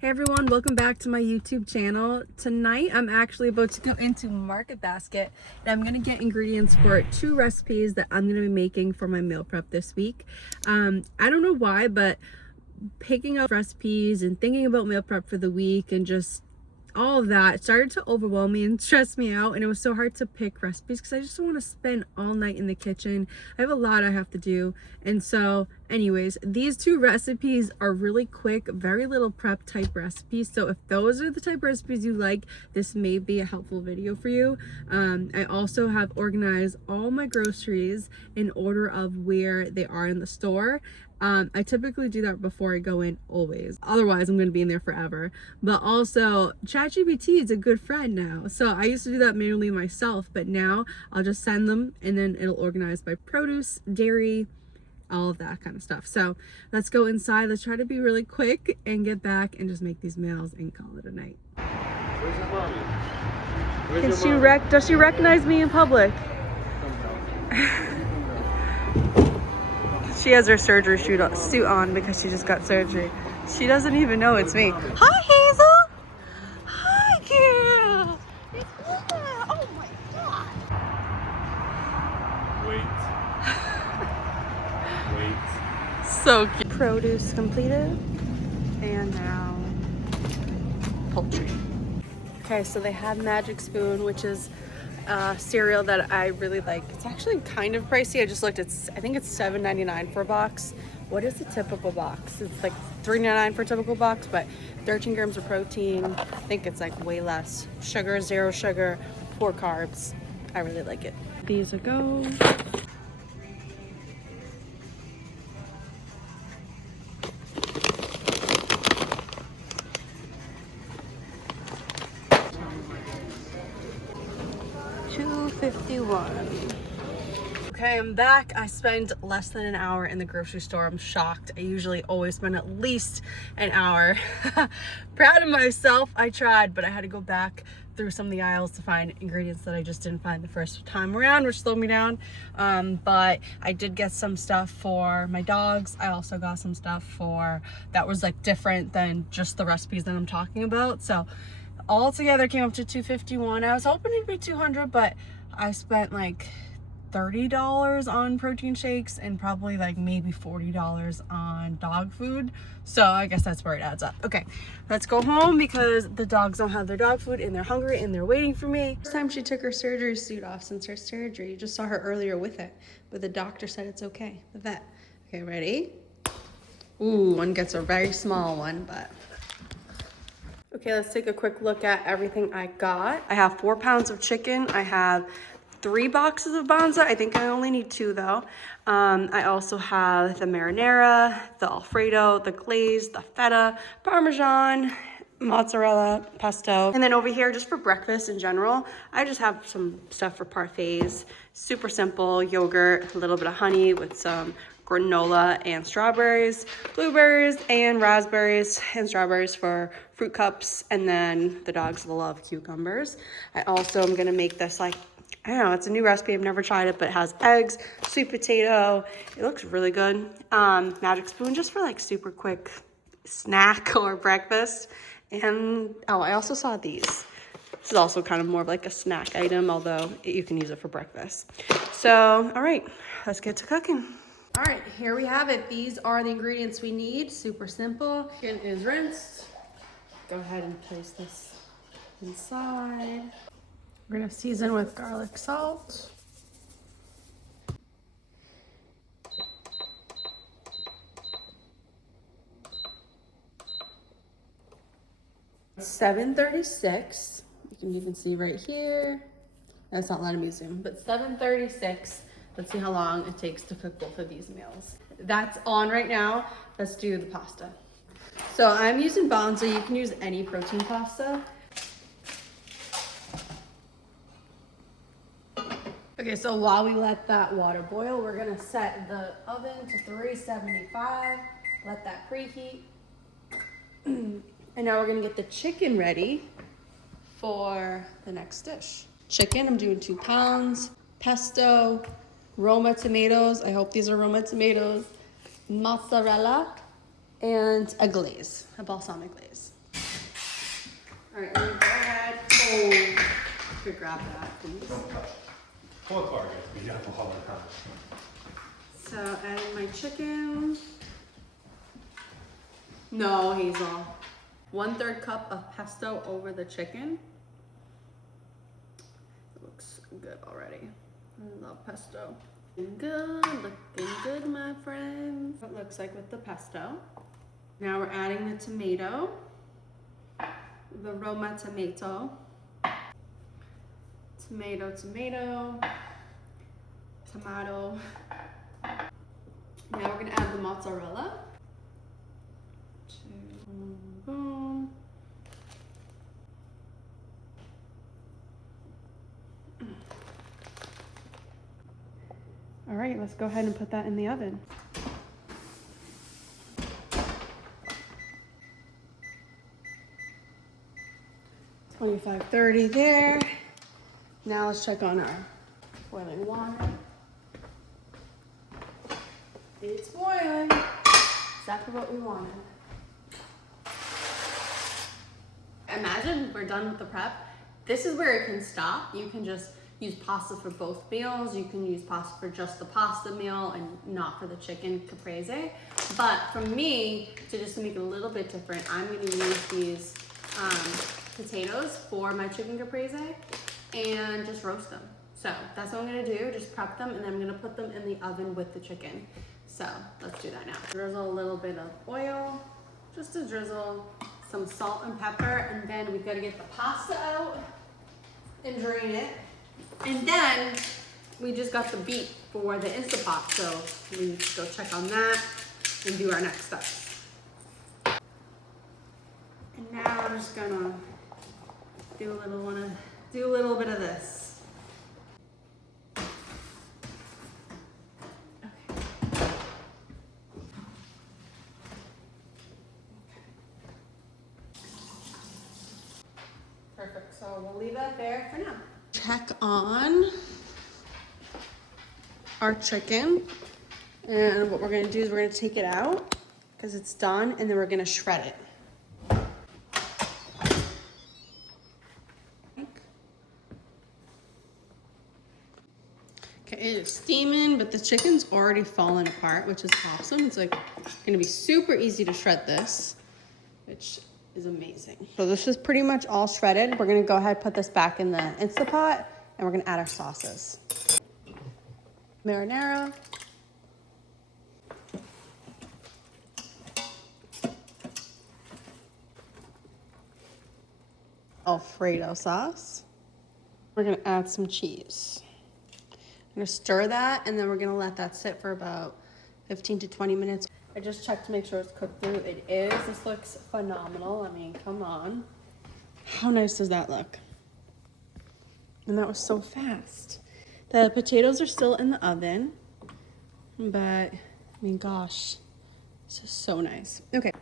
Hey everyone, welcome back to my YouTube channel. Tonight I'm actually about to go into Market Basket and I'm going to get ingredients for 2 recipes that I'm going to be making for my meal prep this week. I don't know why, but picking up recipes and thinking about meal prep for the week and just all of that started to overwhelm me and stress me out, and it was so hard to pick recipes because I just don't want to spend all night in the kitchen. I have a lot I have to do, and so anyways, these 2 recipes are really quick, very little prep type recipes. So if those are the type of recipes you like, this may be a helpful video for you. I also have organized all my groceries in order of where they are in the store. I typically do that before I go in, always. Otherwise, I'm going to be in there forever. But also, ChatGPT is a good friend now. So I used to do that manually myself, but now I'll just send them and then it'll organize by produce, dairy, all of that kind of stuff. So let's go inside. Let's try to be really quick and get back and just make these meals and call it a night. Where's your mommy? Where's your mommy? Does she recognize me in public? She has her surgery suit on because she just got surgery. She doesn't even know it's me. Hi, Hazel. Hi, girl. It's Luna. Oh my God. Wait. So cute. Produce completed. And now poultry. Okay, so they had Magic Spoon, which is cereal that I really like. It's actually kind of pricey. I just looked, I think it's $7.99 for a box. What is a typical box? It's like $3.99 for a typical box, but 13 grams of protein. I think it's like way less. Sugar, 0 sugar, 4 carbs. I really like it. These a go. $2.51. Okay, I'm back. I spent less than an hour in the grocery store. I'm shocked. I usually always spend at least an hour. Proud of myself. I tried, but I had to go back through some of the aisles to find ingredients that I just didn't find the first time around, which slowed me down. But I did get some stuff for my dogs. I also got some stuff that was like different than just the recipes that I'm talking about. So all together came up to $2.51. I was hoping it'd be $200, but I spent like $30 on protein shakes and probably like maybe $40 on dog food. So I guess that's where it adds up. Okay, let's go home because the dogs don't have their dog food and they're hungry and they're waiting for me. First time she took her surgery suit off since her surgery. You just saw her earlier with it, but the doctor said it's okay. The vet. Okay, ready? Ooh, one gets a very small one, but. Okay, let's take a quick look at everything I got. I have 4 pounds of chicken. I have 3 boxes of Bonza. I think I only need 2 though. I also have the marinara, the Alfredo, the glaze, the feta, Parmesan, mozzarella, pesto. And then over here, just for breakfast in general, I just have some stuff for parfaits. Super simple, yogurt, a little bit of honey with some granola and strawberries, blueberries and raspberries, and strawberries for fruit cups. And then the dogs love cucumbers. I also am gonna make this like, I don't know, it's a new recipe. I've never tried it, but it has eggs, sweet potato. It looks really good. Magic Spoon just for like super quick snack or breakfast. And oh, I also saw these. This is also kind of more of like a snack item, although you can use it for breakfast. So, all right, let's get to cooking. All right, here we have it. These are the ingredients we need. Super simple. Chicken is rinsed. Go ahead and place this inside. We're gonna season with garlic salt. It's 7:36. You can even see right here. That's not letting me zoom, but 7:36. Let's see how long it takes to cook both of these meals. That's on right now. Let's do the pasta. So I'm using Bonza. You can use any protein pasta. Okay, so while we let that water boil, we're gonna set the oven to 375. Let that preheat. And now we're gonna get the chicken ready for the next dish. Chicken, I'm doing 2 pounds. Pesto, Roma tomatoes. I hope these are Roma tomatoes. Mozzarella, and a glaze, a balsamic glaze. All right, let me go ahead. Oh, could grab that, please. Pull apart, guys. You gotta pull all the time. So adding my chicken. No, Hazel. 1/3 cup of pesto over the chicken. It looks good already. I love pesto. Looking good, my friends. What it looks like with the pesto. Now we're adding the tomato. The Roma tomato. Tomato. Now we're gonna add the mozzarella. Boom. All right, let's go ahead and put that in the oven. $25.30 there. Now let's check on our boiling water. It's boiling. Exactly what we wanted. Imagine we're done with the prep. This is where it can stop. You can just use pasta for both meals. You can use pasta for just the pasta meal and not for the chicken caprese. But for me, to just make it a little bit different, I'm gonna use these potatoes for my chicken caprese and just roast them. So that's what I'm gonna do, just prep them, and then I'm gonna put them in the oven with the chicken. So let's do that now. Drizzle a little bit of oil, just to drizzle, some salt and pepper, and then we gotta get the pasta out and drain it. And then we just got the beet for the Instapot, so we need to go check on that and do our next steps. And now I'm just gonna do a little bit of this. Perfect, so we'll leave that there for now. Check on our chicken, and what we're gonna do is we're gonna take it out because it's done, and then we're gonna shred it. Okay, it is steaming, but the chicken's already fallen apart, which is awesome. It's like gonna be super easy to shred this, which is amazing. So this is pretty much all shredded. We're gonna go ahead and put this back in the Instapot, and we're gonna add our sauces. Marinara. Alfredo sauce. We're gonna add some cheese. I'm gonna stir that, and then we're gonna let that sit for about 15 to 20 minutes. I just checked to make sure it's cooked through. It is. This looks phenomenal. I mean, come on. How nice does that look? And that was so fast. The potatoes are still in the oven, but I mean, gosh, this is so nice. Okay.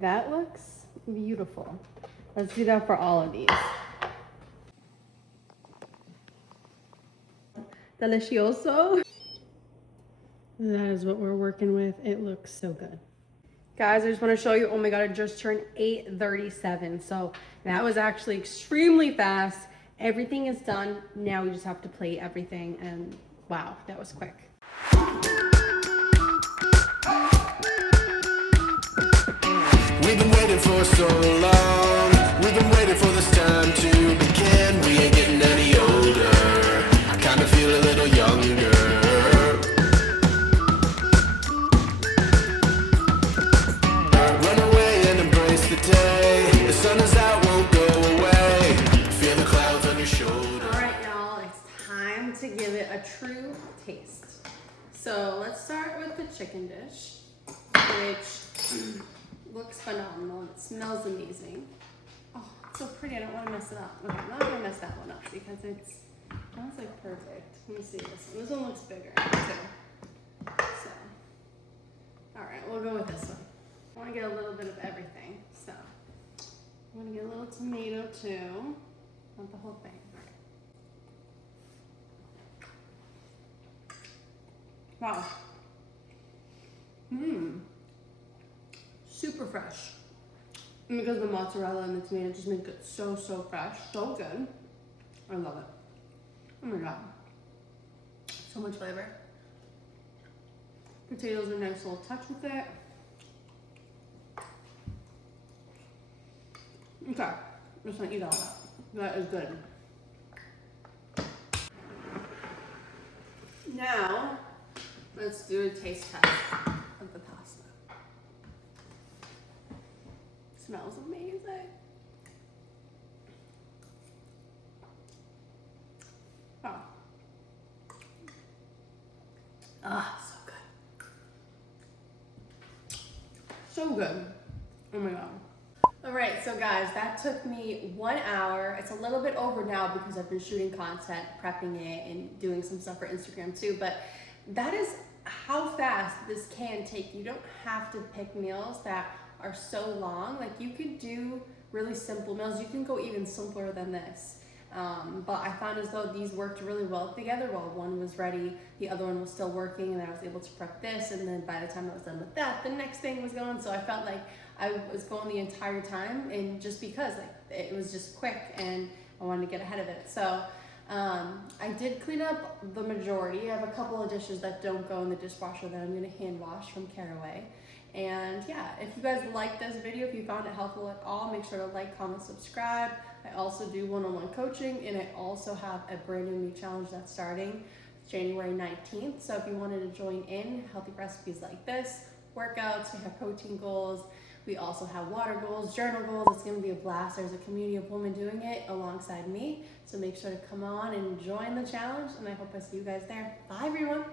That looks beautiful. Let's do that for all of these. Delicioso. That is what we're working with. It looks so good. Guys, I just want to show you, oh my God, it just turned 8:37. So that was actually extremely fast. Everything is done. Now we just have to plate everything, and wow, that was quick. We've been waiting for so long. We've been waiting for this time to begin. We ain't getting any older. I kinda feel a little younger. Run away and embrace the day. The sun is out, won't go away. Feel the clouds on your shoulder. All right, y'all, it's time to give it a true taste. So let's start with the chicken dish, which looks phenomenal. It smells amazing. Oh, it's so pretty. I don't want to mess it up. Okay, I'm not going to mess that one up because that's like perfect. Let me see this one. This one looks bigger too. So, all right, we'll go with this one. I want to get a little bit of everything. So, I'm going to get a little tomato too. Not the whole thing. Wow. Super super fresh. And because the mozzarella and the tomato just make it so fresh, so good. I love it. Oh my god. So much flavor. Potatoes are a nice little touch with it. Okay, I'm just gonna eat all that. That is good. Now, let's do a taste test of the pasta. Smells amazing. Oh. Ah, so good. So good. Oh my god. Alright, so guys, that took me 1 hour. It's a little bit over now because I've been shooting content, prepping it, and doing some stuff for Instagram too, but that is how fast this can take. You don't have to pick meals that are so long. Like, you could do really simple meals. You can go even simpler than this. But I found as though these worked really well together. While one was ready, the other one was still working, and I was able to prep this, and then by the time I was done with that, the next thing was going. So I felt like I was going the entire time, and just because like it was just quick and I wanted to get ahead of it. So I did clean up the majority. I have a couple of dishes that don't go in the dishwasher that I'm gonna hand wash from Caraway. And yeah, if you guys liked this video, if you found it helpful at all, make sure to like, comment, subscribe. I also do one-on-one coaching, and I also have a brand new challenge that's starting January 19th. So if you wanted to join in, healthy recipes like this, workouts, we have protein goals, we also have water goals, journal goals. It's going to be a blast. There's a community of women doing it alongside me. So make sure to come on and join the challenge, and I hope I see you guys there. Bye everyone.